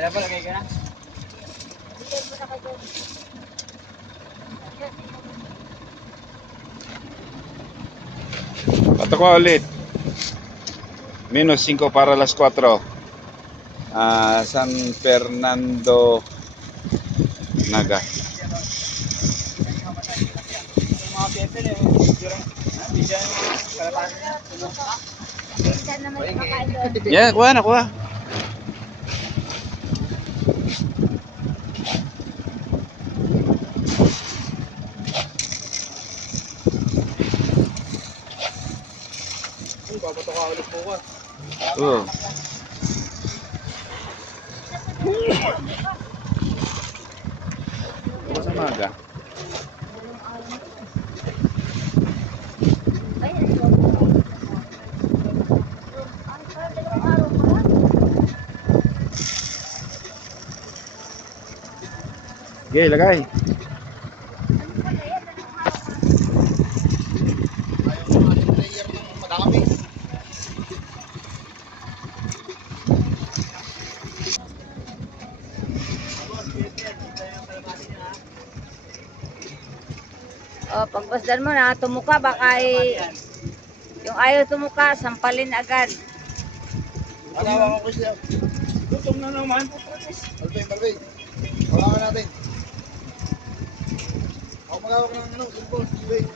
Kaya ba lagay ka na? Patok ko ulit. -5 para las 4. San Fernando Naga. Mga people eh. Hindi dyan. Kalapatan na. Minsan naman kumakain doon. Yeah, kuha na, kuha. Babato ka ulit bukas. Oo. Bukas sa maga. Okay, lagay. O, pagpasdan mo na, tumuka, baka yung ayaw tumuka, sampalin agad. Alawa ko siya. Gutom na naman po. Balbay. Hawakan natin. Ako magawak ng cellphone. Wait.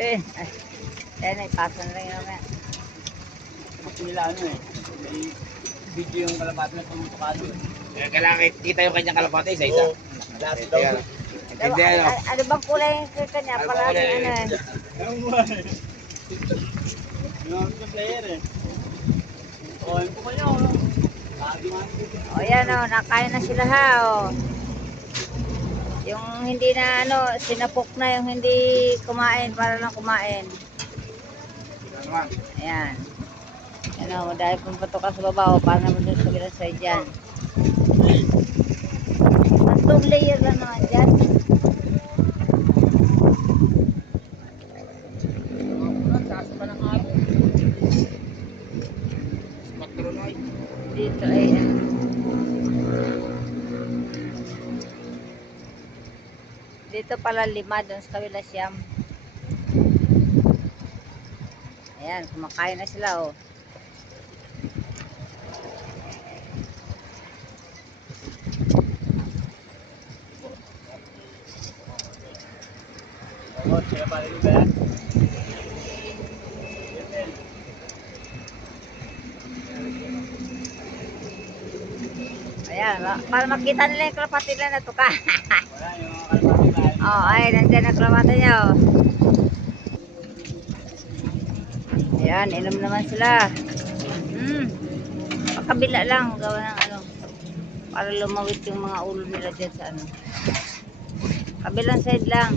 Eh, yan, ipasa na lang yun naman. Kasi nila eh. May video yung kalapati na tumutukado eh. Kailangan kita yung kanyang kalapati sa isa. Lahat daw. Ano bang kulay yung kanya? Para ano yan? Ang buhay. Yung player eh. O, yung po kayo. O yan o, nakain na sila ha o. Yung hindi na ano, sinapok na yung hindi kumain para lang kumain. Ayan. Yan o, dahil pumpato ka sa baba o, paano naman dun sa bilang side dyan. Tatlong layer lang naman dyan. Dito ay dito pala 5 doon sa kabila siyam. Ayan, kumakain na sila oh. Sila pala yung ba yan? Ayan, para makita nila yung kalapati nila na tuka. Wala yung mga kalapati na. Oh, ay, nandiyan ang kalapati niya oh. Ayan, inom naman sila. Pakabila lang, gawa ng ano, para lumawit yung mga ulo nila dyan sa ano. Kabilang side lang.